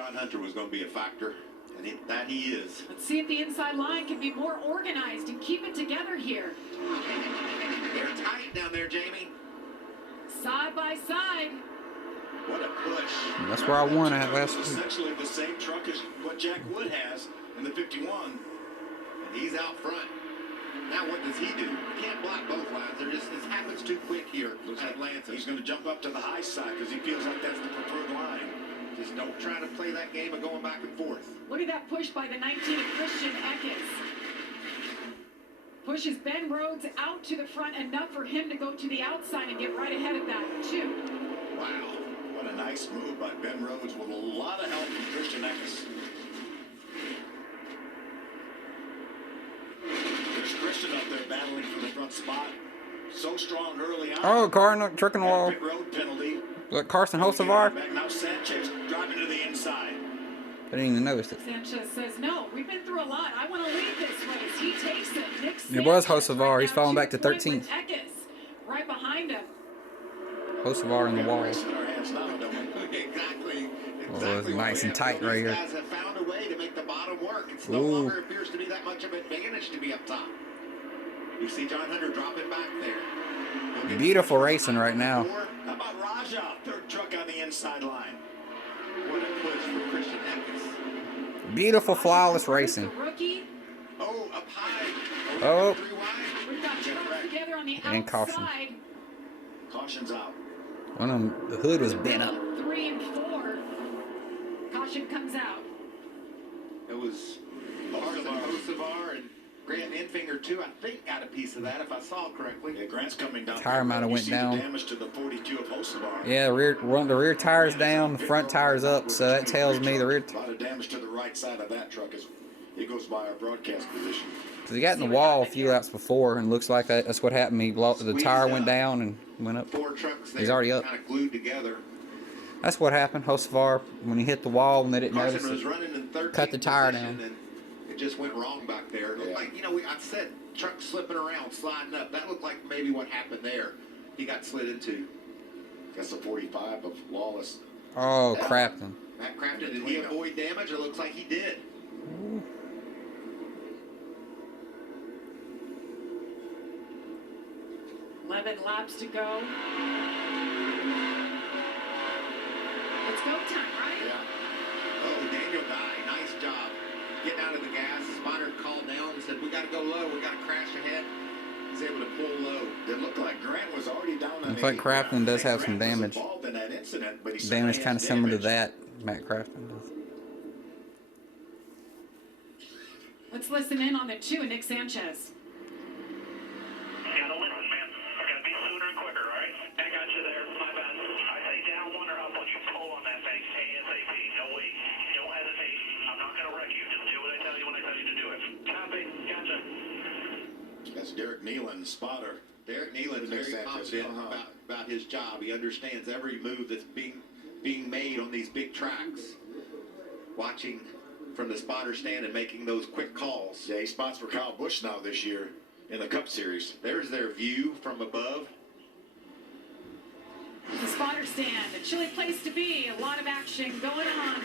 John Hunter was going to be a factor, and that he is. Let's see if the inside line can be more organized and keep it together here. They're tight down there, Jamie. Side by side. What a push. That's where I won at last week. Essentially the same truck as what Jack Wood has in the 51. And he's out front. Now what does he do? He can't block both lines. This happens too quick here at Atlanta. He's going to jump up to the high side because he feels like that's the preferred line. Just don't try to play that game of going back and forth. Look at that push by the 19 of Christian Eckes. Pushes Ben Rhodes out to the front enough for him to go to the outside and get right ahead of that, too. Wow. What a nice move by Ben Rhodes with a lot of help from Christian Eckes. There's Christian up there battling for the front spot. So strong early on. Oh, car trucking wall. Road penalty. Look, Carson Hocevar. Now Sanchez driving to the inside. I didn't even notice it. Sanchez says, no, we've been through a lot. I want to lead this race. He takes it. Nick It was Sanchez Hocevar. right He's now falling to back to the point 13th. with Eckes right behind him. Hocevar in the wall. Exactly. Oh, it's nice and tight right here. These guys have found a way to make the bottom work. It's no longer appears to be that much of an advantage to be up top. You see John Hunter dropping back there. Beautiful racing right now. How about Raja? Third truck on the inside line. What a push for Christian Eckes. Beautiful, flawless racing. Rookie. Oh, up high. Oh. Three wide. We've got trucks together on the And caution. outside. Caution's out. One of them, the hood was bent up. 3 and 4. Caution comes out. It was Hocevar and Grant Enfinger too. I think got a piece of that if I saw correctly. Yeah, Grant's coming down. Tire might have went down. Damage to the 42 of Hocevar. Yeah, the rear tire's down, the front tire's up, so that tells me the rear. A lot of damage to the right side of that truck as it goes by our broadcast position. Cause he got in the wall a few laps before, and looks like that's what happened. The tire went down and went up. Four trucks. He's already up. Kind of glued together. That's what happened. Hocevar, when he hit the wall and they didn't Carson notice was it, running in 13th cut the tire position, down. And it just went wrong back there. It looked like, I said truck slipping around, sliding up. That looked like maybe what happened there. He got slid into. That's a 45 of Lawless. Oh, Craftsman. Matt Craftsman, did he avoid damage? It looks like he did. Ooh. 11 laps to go. It's go time, right? Yeah. Oh, Daniel Dye, nice job. Getting out of the gas. Spotter called down and said, we got to go low. We got to crash ahead. He's able to pull low. It looked like Grant was already down on the Looks like Craftsman does have some damage. In that incident, but Damage kind of similar to that Matt Craftsman does. Let's listen in on the 2 and Nick Sanchez. Gotta listen, man. Gotta be sooner and quicker, all right? I got you there. My bad. I say down one or up when you pull on that thing. ASAP. No wait. Don't hesitate. I'm not gonna wreck you. Just do what I tell you when I tell you to do it. Copy. Gotcha. That's Derek Nealon, spotter. Derek Nealon is very confident about his job. He understands every move that's being made on these big tracks. Watching from the spotter stand and making those quick calls. Yeah, he spots for Kyle Busch now this year in the Cup Series. There's their view from above. The spotter stand, a chilly place to be. A lot of action going on.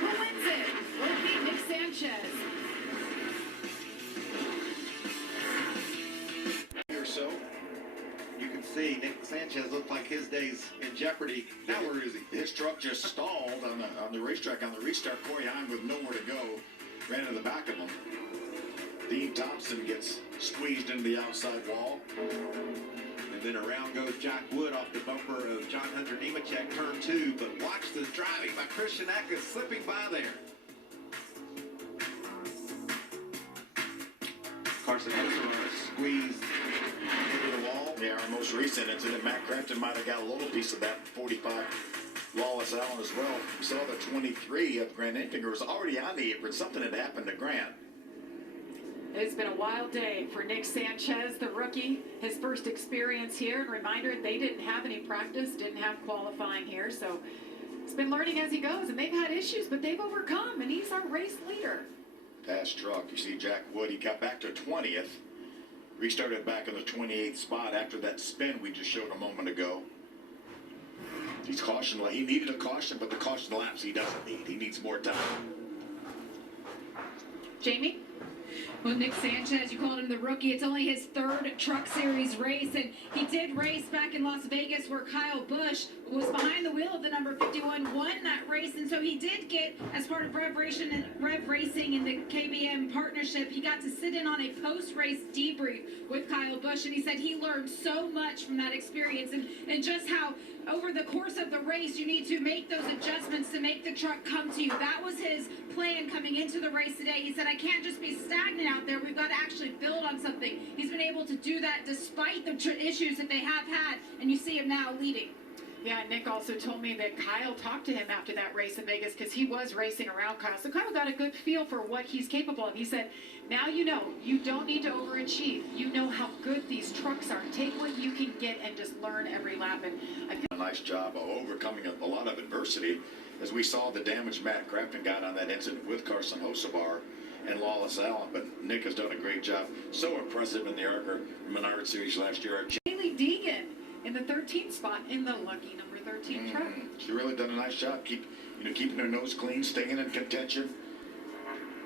Who wins it? Will it be Nick Sanchez? Or so. You can see Nick Sanchez looked like his day's in jeopardy. Now where is he? His truck just stalled on the racetrack on the restart. Corey Heim with nowhere to go ran into the back of him. Dean Thompson gets squeezed into the outside wall. And then around goes Jack Wood off the bumper of John Hunter Nemechek, turn 2. But watch the driving by Christian Eckes slipping by there. Carson Hocevar squeezed into the wall. Yeah, our most recent incident, Matt Craftsman might have got a little piece of that 45 Lawless Allen as well. We saw the 23 of Grant Enfinger was already on the apron. Something had happened to Grant. It's been a wild day for Nick Sanchez, the rookie. His first experience here. And reminder, they didn't have any practice, didn't have qualifying here. So he's been learning as he goes. And they've had issues, but they've overcome. And he's our race leader. Fast truck. You see Jack Wood, he got back to 20th. Restarted back in the 28th spot after that spin we just showed a moment ago. He's caution. He needed a caution, but the caution laps he doesn't need. He needs more time. Jamie? Well, Nick Sanchez, you called him the rookie. It's only his third Truck Series race, and he did race back in Las Vegas where Kyle Busch was behind the wheel of the number 51, won that race, and so he did get, as part of Rev Racing in the KBM partnership, he got to sit in on a post-race debrief with Kyle Busch, and he said he learned so much from that experience, and just how over the course of the race you need to make those adjustments to make the truck come to you. That was his plan coming into the race today. He said, I can't just be stagnant out there. We've got to actually build on something. He's been able to do that despite the issues that they have had, and you see him now leading. Yeah, Nick also told me that Kyle talked to him after that race in Vegas because he was racing around Kyle. So Kyle got a good feel for what he's capable of. He said, now you know, you don't need to overachieve. You know how good these trucks are. Take what you can get and just learn every lap. And I feel A nice job of overcoming a lot of adversity, as we saw the damage Matt Craftsman got on that incident with Carson Hocevar and Lawless Allen. But Nick has done a great job. So impressive in the ARCA Menard Series last year. Haley Deegan in the 13th spot in the lucky number 13 truck. She really done a nice job. Keeping her nose clean, staying in contention.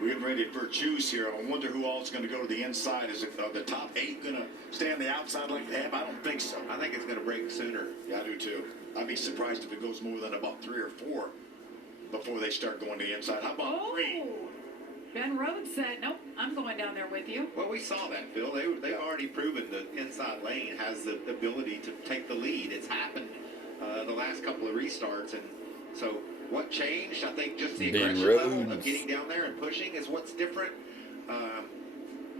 We're getting ready for choose here. I wonder who all is going to go to the inside. Is it the top 8 going to stay on the outside like they have? I don't think so. I think it's going to break sooner. Yeah, I do too. I'd be surprised if it goes more than about 3 or 4 before they start going to the inside. How about 3? Ben Rhodes said, nope, I'm going down there with you. Well, we saw that, Phil. They've already proven the inside lane has the ability to take the lead. It's happened the last couple of restarts, and so what changed? I think just the aggression level of getting down there and pushing is what's different.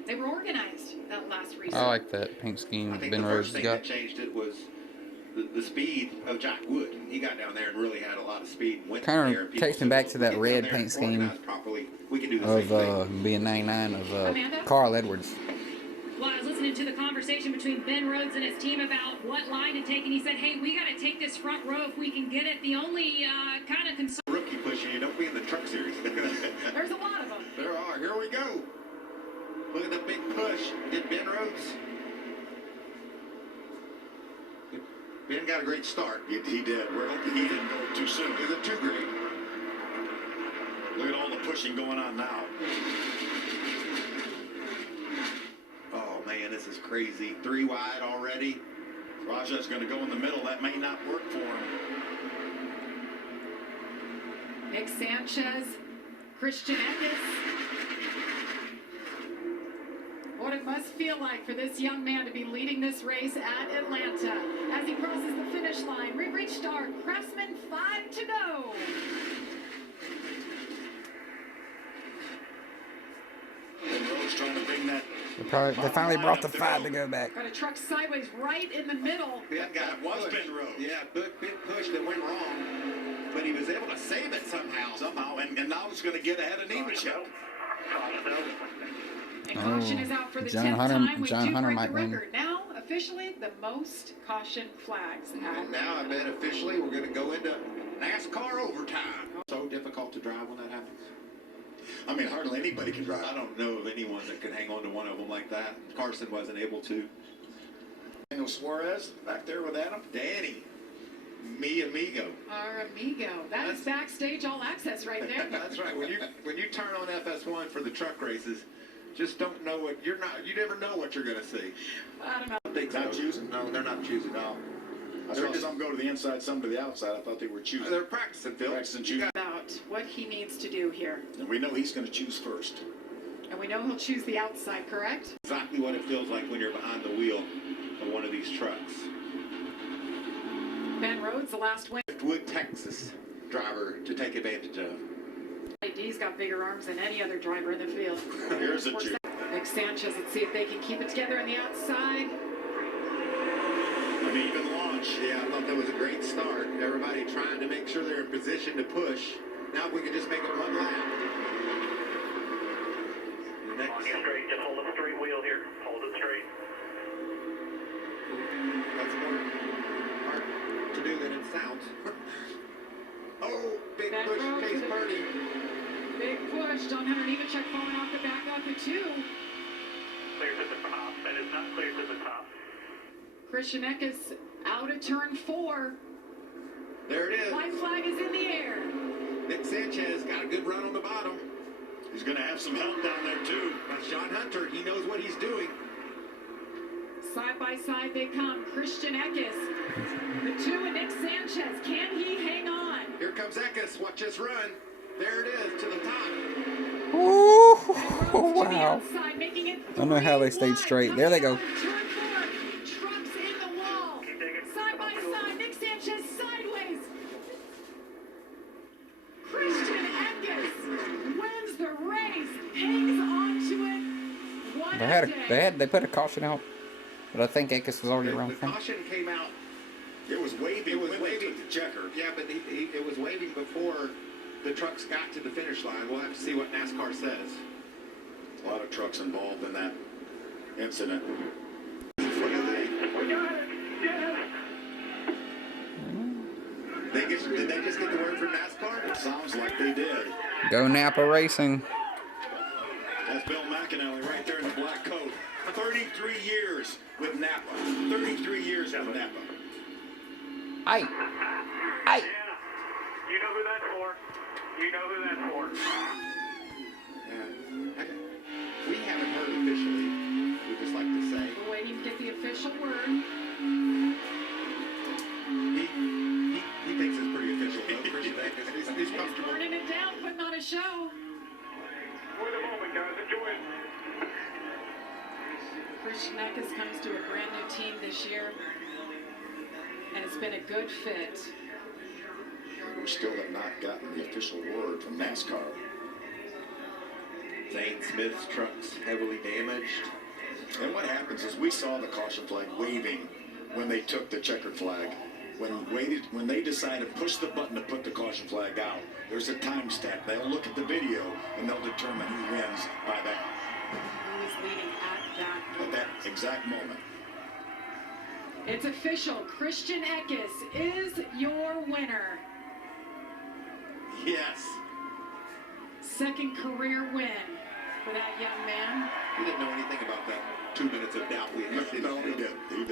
They were organized that last restart. I like that pink scheme I think Ben the Rhodes first thing got. that changed it was the speed of Jack Wood. He got down there and really had a lot of speed. And went Kinda there, and people takes me said, back well, to if that we get red down there paint and scheme organize properly, we can do the Of same thing. being 99 of Amanda? Carl Edwards. Well, I was listening to the conversation between Ben Rhodes and his team about what line to take, and he said, hey, we got to take this front row if we can get it. The only kind of concern... Rookie pushing you don't be in the Truck Series. There's a lot of them. There are. Here we go. Look at the big push. Did Ben Rhodes? Ben got a great start. He did. We're hoping he didn't go too soon. Is it too great? Look at all the pushing going on now. Oh, man, this is crazy. 3 wide already. Raja's going to go in the middle. That may not work for him. Nick Sanchez, Christian Eckes. What it must feel like for this young man to be leading this race at Atlanta. As he crosses the finish line, we reach start. Craftsman, 5 to go. And Rhodes trying to bring that. They finally brought the 5 to go back. Got a truck sideways right in the middle. Ben got was pushed. Ben Rhodes. Yeah, big push that went wrong. But he was able to save it somehow. And now he's going to get ahead of Nemechek. And caution is out for the John 10th Hunter- time. We John do Hunter break might the win. record. Now, officially, the most caution flags. And now I bet officially we're going to go into NASCAR overtime. So difficult to drive when that happens. I mean, hardly anybody can drive. I don't know of anyone that could hang on to one of them like that. Carson wasn't able to. Daniel Suarez back there with Adam. Danny, mi amigo. Our amigo. That is backstage all access right there. That's right. When you turn on FS1 for the truck races, just don't know what you never know what you're going to see. I don't know. I think Not choosing? No, they're not choosing. No, I saw some go to the inside, some to the outside. I thought they were choosing. they're practicing, Phil. Practicing choosing. About what he needs to do here. And we know he's going to choose first. And we know he'll choose the outside, correct? Exactly what it feels like when you're behind the wheel of one of these trucks. Ben Rhodes, the last win. Wood, Texas driver to take advantage of. He's got bigger arms than any other driver in the field. Here's a juke. Nick Sanchez, let's see if they can keep it together on the outside. An even launch. Yeah, I thought that was a great start. Everybody trying to make sure they're in position to push. Now if we can just make it one lap. Next. On your straight, just hold the straight wheel here. Hold it straight. That's more hard to do than it sounds. Oh, big That push, road Case to the- Purdy. Big push. John Hunter Nemechek falling off the back up at 2. Clear to the top. That is not clear to the top. Christian Eckes out of turn 4. There it is. White flag is in the air. Nick Sanchez got a good run on the bottom. He's going to have some help down there, too. That's Sean Hunter. He knows what he's doing. Side by side they come. Christian Eckes, the two, and Nick Sanchez. Can he hang on? Here comes Eckes. Watch this run. There it is to the top. Ooh, To the wow. outside, making it I don't know how they stayed 3-1. straight. There they go. Coming on, turn four. Trucks in the wall. Side by side. Nick Sanchez sideways. Christian Eckes wins the race. Hangs on to it. What a day. They put a caution out, but I think Eckes was already around The front. caution came out. It was waving. It was when they waving. took the checker. Yeah, but it was waving before the trucks got to the finish line. We'll have to see what NASCAR says. A lot of trucks involved in that incident. We got it. Yes. Did they just get the word from NASCAR? It sounds like they did. Go Napa Racing. That's Bill McAnally right there in the black coat. 33 years with Napa. 33 years with Napa. Hey. Hey. Yeah. You know who that's for. You know who that's for. We haven't heard officially. We'd just like to say We're waiting to get the official word. he thinks it's pretty official. Though, Christian Eckes. He's He's comfortable. burning it down, putting on a show. Enjoy the moment, guys. Enjoy it. Christian Eckes comes to a brand new team this year, and it's been a good fit. We still have not gotten the official word from NASCAR. Zane Smith's truck's heavily damaged. And what happens is we saw the caution flag waving when they took the checkered flag. When they decide to push the button to put the caution flag out, there's a timestamp. They'll look at the video and they'll determine who wins by that. Who is leading at that At moment. that exact moment. It's official. Christian Eckes is your winner. Yes. Second career win for that young man. We didn't know anything about that 2 minutes of doubt we had. No, he did. He did.